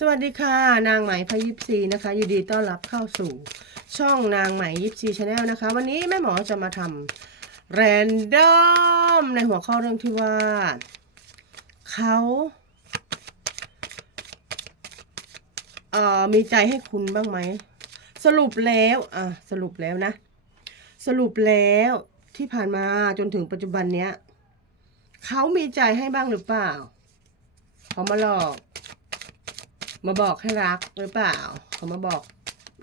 สวัสดีค่ะ นางไหมพยิปซีนะคะยินดีต้อนรับเข้าสู่ช่องนางไหมยิปซีชาแนลนะคะ วันนี้แม่หมอจะมาทำแรนดอมในหัวข้อเรื่องที่ว่าเขาเอ่อมีใจให้คุณบ้างไหม สรุปแล้วอะสรุปแล้วนะ สรุปแล้วที่ผ่านมาจนถึงปัจจุบันเนี้ยเขามีใจให้บ้างหรือเปล่าเขามาหลอก มาบอกให้รักหรือเปล่า เขามาบอก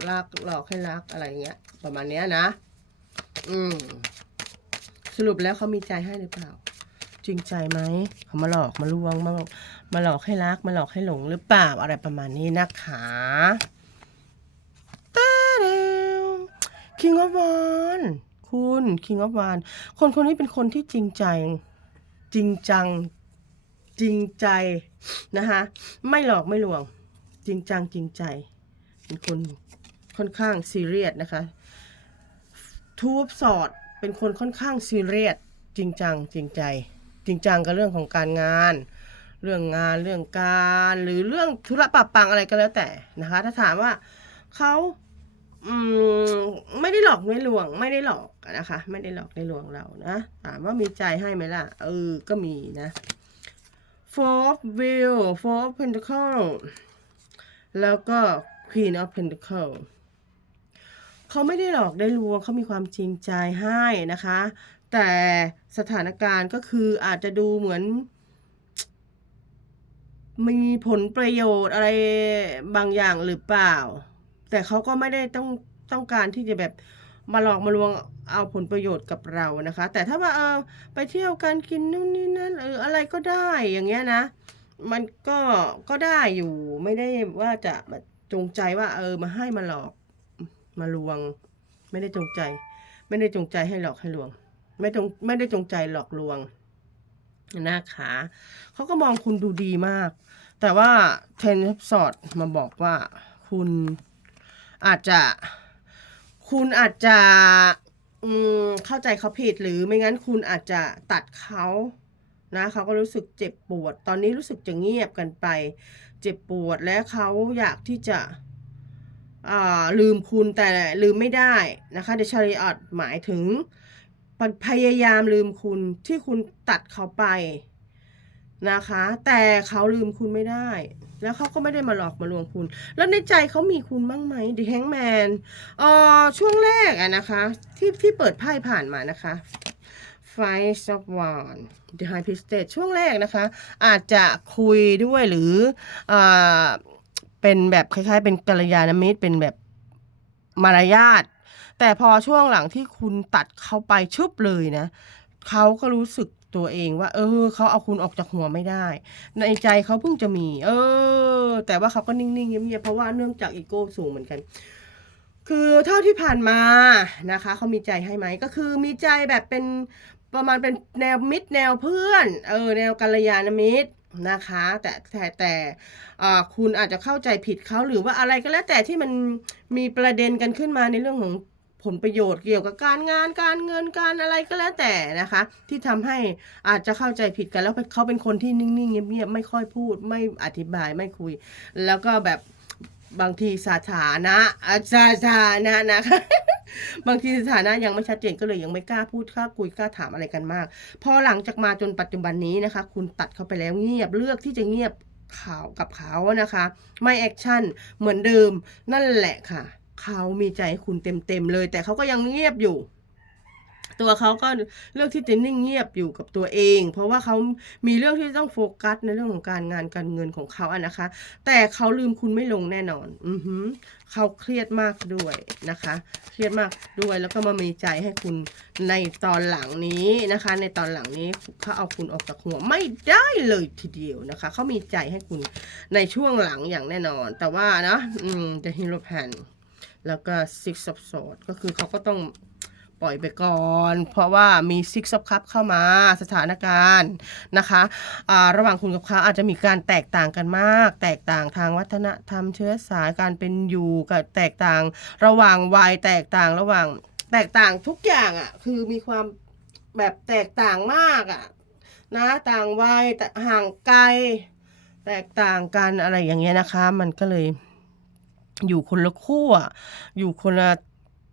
รักหลอกให้รักอะไรเงี้ย ประมาณเนี้ยนะ อืม สรุปแล้วเขามีใจให้หรือเปล่า จริงใจไหมเขามาหลอกมาลวงมามาหลอกให้รัก มาหลอกให้หลงหรือเปล่าอะไรประมาณนี้นะคะตาเดว King of One คุณ King of One คนคนนี้เป็นคนที่จริงใจ จริงจังจริงใจนะคะไม่หลอกไม่ลวง จริงจังจริงใจ เป็นคนค่อนข้างซีเรียสนะคะ ทูบสอดเป็นคนค่อนข้างซีเรียสจริงจังจริงใจ จริงจังกับเรื่องของการงาน เรื่องงานเรื่องการหรือเรื่องธุระปะปังอะไรก็แล้วแต่นะคะ ถ้าถามว่าเขาอมไม่ได้หลอกไม่ลวง ไม่ได้หลอกนะคะ ไม่ได้หลอกได้ลวงเรานะถามว่ามีใจให้ไหมล่ะ เออ ก็มีนะ Four of Wheel Four of Pentacle แล้วก็ Queen of Pentacle เขาไม่ได้หลอกได้ลวงเขามีความจริงใจให้นะคะ แต่สถานการณ์ก็คืออาจจะดูเหมือน มีผลประโยชน์อะไรบางอย่างหรือเปล่า แต่เขาก็ไม่ได้ต้องต้องการที่จะแบบมาหลอกมาลวงเอาผลประโยชน์กับเรานะคะ แต่ถ้าว่าเออไปเที่ยวกันกินนู่นนี่นั่นเอออะไรก็ได้อย่างเงี้ยนะ มันก็ก็ได้อยู่ไม่ได้ว่าจะจงใจว่า เออมาให้มาหลอก มาลวง ไม่ได้จงใจ ไม่ได้จงใจให้หลอกให้ลวง ไม่จงไม่ได้จงใจหลอกลวงนะคะเขาก็มองคุณดูดีมาก แต่ว่าเทนสอดมาบอกว่า คุณอาจจะ คุณอาจจะเข้าใจเขาผิดหรือไม่งั้นคุณอาจจะตัดเขา นะเขาก็รู้สึกเจ็บปวด ตอนนี้รู้สึกจะเงียบกันไป เจ็บปวดและเขาอยากที่จะลืมคุณแต่ลืมไม่ได้นะคะเดชาริออตหมายถึงพยายามลืมคุณที่คุณตัดเขาไปนะคะ แต่เขาลืมคุณไม่ได้ แล้วเขาก็ไม่ได้มาหลอกมาลวงคุณ แล้วในใจเขามีคุณบ้างไหม The Hangman เอ่อช่วงแรกอะนะคะ ที่ที่เปิดไพ่ผ่านมานะคะ Five of Wands The High Priestess ช่วงแรกนะคะ อาจจะคุยด้วยหรืออ่าเป็นแบบคล้ายๆ เป็นกัลยาณมิตรเป็นแบบมารยาทแต่พอช่วงหลังที่คุณตัดเขาไปชุบเลยนะเขาก็รู้สึกตัวเองว่า เออเขาเอาคุณออกจากหัวไม่ได้ ในใจเขาเพิ่งจะมี เออ แต่ว่าเขาก็นิ่งๆเงียบๆเพราะว่าเนื่องจากอีโก้สูงเหมือนกัน คือเท่าที่ผ่านมานะคะเขามีใจให้ไหมก็คือมีใจแบบเป็น ประมาณเป็นแนวมิตรแนวเพื่อน เออ แนวกัลยาณมิตรนะคะ แต่แต่แต่อ่คุณอาจจะเข้าใจผิดเขาหรือว่าอะไรก็แล้วแต่ที่มันมีประเด็นกันขึ้นมาในเรื่องของผลประโยชน์เกี่ยวกับการงานการเงินการอะไรก็แล้วแต่นะคะ ที่ทำให้อาจจะเข้าใจผิดกันแล้วเขาเป็นคนที่นิ่งๆเงียบๆไม่ค่อยพูดไม่อธิบายไม่คุย แล้วก็แบบ บางทีสถานะอาสถานะนะคะ บางทีสถานะยังไม่ชัดเจนก็เลยยังไม่กล้าพูดกล้าคุยกล้าถามอะไรกันมาก พอหลังจากมาจนปัจจุบันนี้นะคะ คุณตัดเขาไปแล้วเงียบเลือกที่จะเงียบข่าวกับเขานะคะ ไม่แอคชั่นเหมือนเดิมนั่นแหละค่ะ เขามีใจคุณเต็มๆเลย แต่เขาก็ยังเงียบอยู่ ตัวเขาก็เลือกที่จะนิ่งเงียบอยู่กับตัวเอง เพราะว่าเขามีเรื่องที่ต้องโฟกัสในเรื่องของการงานการเงินของเขาอะนะคะ แต่เขาลืมคุณไม่ลงแน่นอน อือหือเขาเครียดมากด้วยนะคะ เครียดมากด้วยแล้วก็มามีใจให้คุณในตอนหลังนี้นะคะ ในตอนหลังนี้เขาเอาคุณออกจากหัวไม่ได้เลยทีเดียวนะคะเขามีใจให้คุณในช่วงหลังอย่างแน่นอน แต่ว่านะอืม The Hero Pan แล้วก็ Six of Swords ก็คือเขาก็ต้อง ปล่อยไปก่อน เพราะว่ามี Six of Cups เข้ามาสถานการณ์นะคะอ่าระหว่างคุณกับเขาอาจจะมีการแตกต่างกันมาก แตกต่างทางวัฒนธรรมเชื้อสายการเป็นอยู่กับแตกต่าง ระหว่างวัยแตกต่างระหว่างแตกต่างทุกอย่างอะ่ะคือมีความแบบแตกต่างมากอะ่ะนะต่างวัยแต่ห่างไกลแตกต่างกันอะไรอย่างเงี้ยนะคะ มันก็เลยอยู่คนละขั้วอยู่คนละ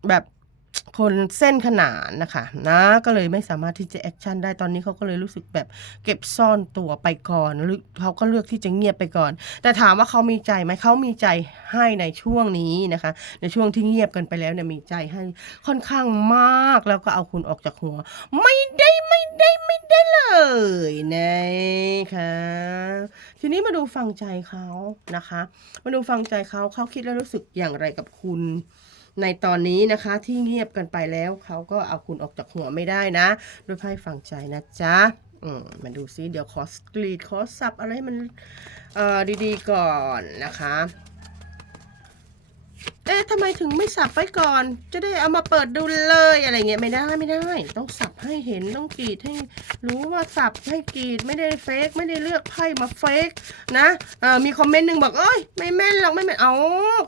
แบบ คนเส้นขนานนะคะนะก็เลยไม่สามารถที่จะแอคชั่นได้ตอนนี้เขาก็เลยรู้สึกแบบเก็บซ่อนตัวไปก่อนหรือเขาก็เลือกที่จะเงียบไปก่อน แต่ถามว่าเขามีใจไหมเขามีใจให้ในช่วงนี้นะคะ ในช่วงที่เงียบกันไปแล้วเนี่ยมีใจให้ค่อนข้างมากแล้วก็เอาคุณออกจากหัว ไม่ได้ไม่ได้ไม่ได้เลยนะคะทีนี้มาดูฟังใจเขานะคะ มาดูฟังใจเขาเขาคิดแล้วรู้สึกอย่างไรกับคุณ ในตอนนี้นะคะที่เงียบกันไปแล้วเขาก็เอาคุณออกจากหัวไม่ได้นะด้วยไพ่ฝั่งใจนะจ๊ะมาดูซิเดี๋ยวขอกรีดขอสับอะไรให้มันดีๆก่อนนะคะ อ๊ะทำไมถึงไม่สับไว้ก่อน จะได้เอามาเปิดดูเลยอะไรเงี้ยไม่ได้ไม่ได้ ต้องสับให้เห็นต้องกรีดให้รู้ว่าสับให้กรีดไม่ได้เฟกไม่ได้เลือกไพ่มาเฟกนะเอ่อมีคอมเมนต์หนึ่งบอกเอ้ยไม่แม่นหรอกไม่แม่นเอา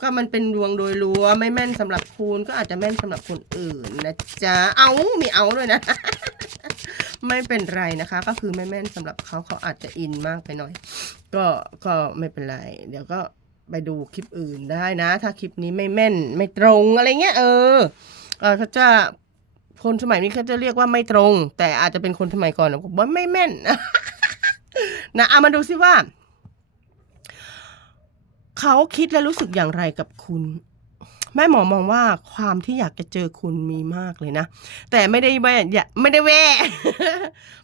ก็มันเป็นดวงโดยรวมไม่แม่นสำหรับคุณก็อาจจะแม่นสำหรับคนอื่นนะจ๊ะเอามีเอาด้วยนะ ไม่เป็นไรนะคะ ก็คือไม่แม่นสำหรับเขาเขาอาจจะอินมากไปหน่อย ก็ก็ไม่เป็นไร เดี๋ยวก็ ไปดูคลิปอื่นได้นะ ถ้าคลิปนี้ไม่แม่น ไม่ตรงอะไรเงี้ยเออเขาจะคนสมัยนี้เขาจะเรียกว่าไม่ตรง แต่อาจจะเป็นคนสมัยก่อนนะผมว่าไม่แม่นนะเอามาดูซิว่า เขาคิดและรู้สึกอย่างไรกับคุณ แม่หมอมองว่าความที่อยากจะเจอคุณมีมากเลยนะ แต่ไม่ได้แว่อย่าไม่ได้แว่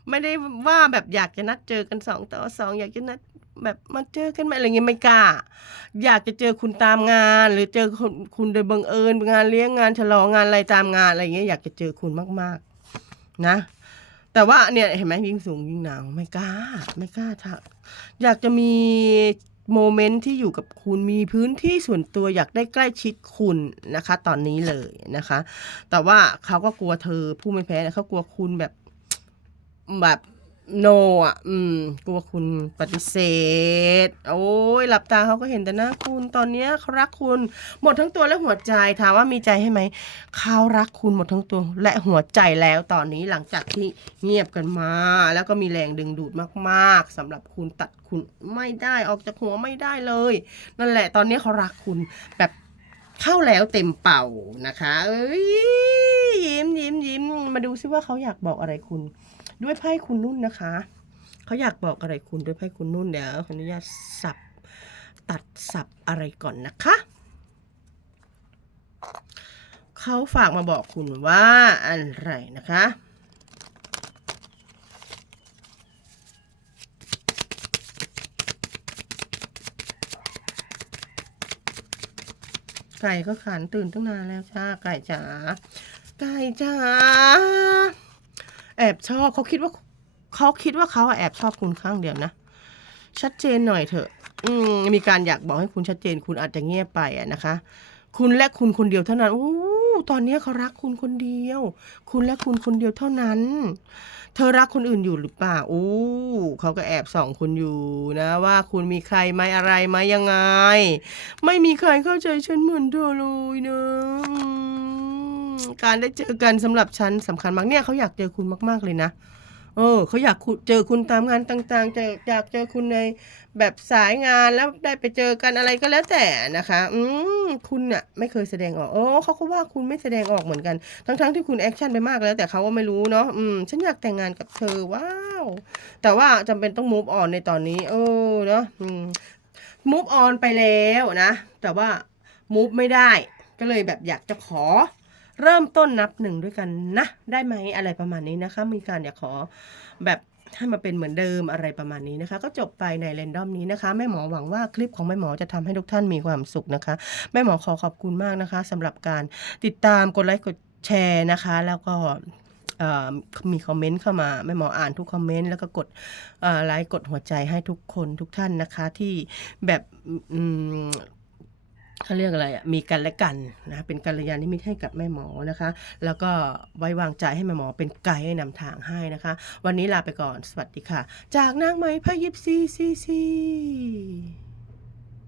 ไม่ได้ว่าแบบอยากจะนัดเจอกันสองต่อสองอยากจะนัดแบบมาเจอกันไหมอะไรเงี้ยไม่กล้า อยากจะเจอคุณตามงาน หรือเจอคุณคุณโดยบังเอิญงานเลี้ยงงานฉลองงานอะไรตามงานอะไรเงี้ยอยากจะเจอคุณมาก ๆ นะแต่ว่าเนี่ยเห็นไหมยิ่งสูงยิ่งหนาวไม่กล้า ไม่กล้าทักอยากจะมีโมเมนต์ที่อยู่กับคุณมีพื้นที่ส่วนตัวอยากได้ใกล้ชิดคุณนะคะ ตอนนี้เลยนะคะ แต่ว่าเขาก็กลัวเธอผู้ไม่แพ้นะเขากลัวคุณแบบแบบ โนอะ อืมกลัวคุณปฏิเสธ โอ้ยหลับตาเขาก็เห็นแต่หน้าคุณตอนเนี้ยเขารักคุณ หมดทั้งตัวและหัวใจถามว่ามีใจให้ไหมเขารักคุณหมดทั้งตัว และหัวใจแล้วตอนนี้หลังจากที่เงียบกันมา แล้วก็มีแรงดึงดูดมากๆสำหรับคุณตัดคุณไม่ได้ออกจากหัวไม่ได้เลย นั่นแหละตอนนี้เขารักคุณแบบ เข้าแล้วเต็มเป่านะคะ เอ้ยยิ้มยิ้มยิ้มมาดูซิว่าเขาอยากบอกอะไรคุณ ด้วยไพ่คุณนุ่นนะคะเขาอยากบอกอะไรคุณด้วยไพ่คุณนุ่นเดี๋ยวขออนุญาตสับตัดสับอะไรก่อนนะคะเขาฝากมาบอกคุณว่าอะไรนะคะ ไก่ก็ขันตื่นตั้งนานแล้วจ้าไก่จ๋าไก่จ๋าแอบชอบเขาคิดว่าเขาคิดว่าเขาแอบชอบคุณข้างเดียวนะ ชัดเจนหน่อยเถอะ อืมมีการอยากบอกให้คุณชัดเจน คุณอาจจะเงียบไปอะนะคะ คุณและคุณคนเดียวเท่านั้นโอ้ ตอนนี้เขารักคุณคนเดียว คุณและคุณคนเดียวเท่านั้น เธอรักคนอื่นอยู่หรือเปล่าอู้เขาก็แอบส่องคุณอยู่นะ ว่าคุณมีใครไหมอะไรไหมยังไง ไม่มีใครเข้าใจฉันเหมือนเธอเลยนะการได้เจอกันสำหรับฉันสำคัญมากเนี่ยเขาอยากเจอคุณมาก ๆเลยนะ เออเขาอยากเจอคุณตามงานต่างๆจะอยากเจอคุณในแบบสายงานแล้วได้ไปเจอกันอะไรก็แล้วแต่นะคะ อืมคุณน่ะไม่เคยแสดงออกโอ้เขาก็ว่าคุณไม่แสดงออกเหมือนกัน ทั้งๆที่คุณแอคชั่นไปมากแล้ว แต่เขาก็ไม่รู้เนาะอืมฉันอยากแต่งงานกับเธอว้าว แต่ว่าจำเป็นต้อง move on ในตอนนี้ เออเนาะอืม move on ไปแล้วนะ แต่ว่า move ไม่ได้ก็เลยแบบอยากจะขอ เริ่มต้นนับหนึ่งด้วยกันนะ ได้ไหมอะไรประมาณนี้นะคะ มีการอยากขอแบบให้มาเป็นเหมือนเดิมอะไรประมาณนี้นะคะ ก็จบไปในเรนดอมนี้นะคะแม่หมอหวังว่าคลิปของแม่หมอจะทำให้ทุกท่านมีความสุขนะคะ แม่หมอขอขอบคุณมากนะคะสำหรับการติดตามกดไลค์กดแชร์นะคะ แล้วก็มีคอมเมนต์เข้ามาแม่หมออ่านทุกคอมเมนต์แล้วก็กดไลค์กดหัวใจให้ทุกคนทุกท่านนะคะที่แบบ เขาเรียกอะไรอะมีกันและกันนะเป็นกัลยาณมิตรให้กับแม่หมอนะคะ แล้วก็ไว้วางใจให้แม่หมอเป็นไกด์ให้นำทางให้นะคะ วันนี้ลาไปก่อนสวัสดีค่ะ จากนางไหมพยิบซีซีซี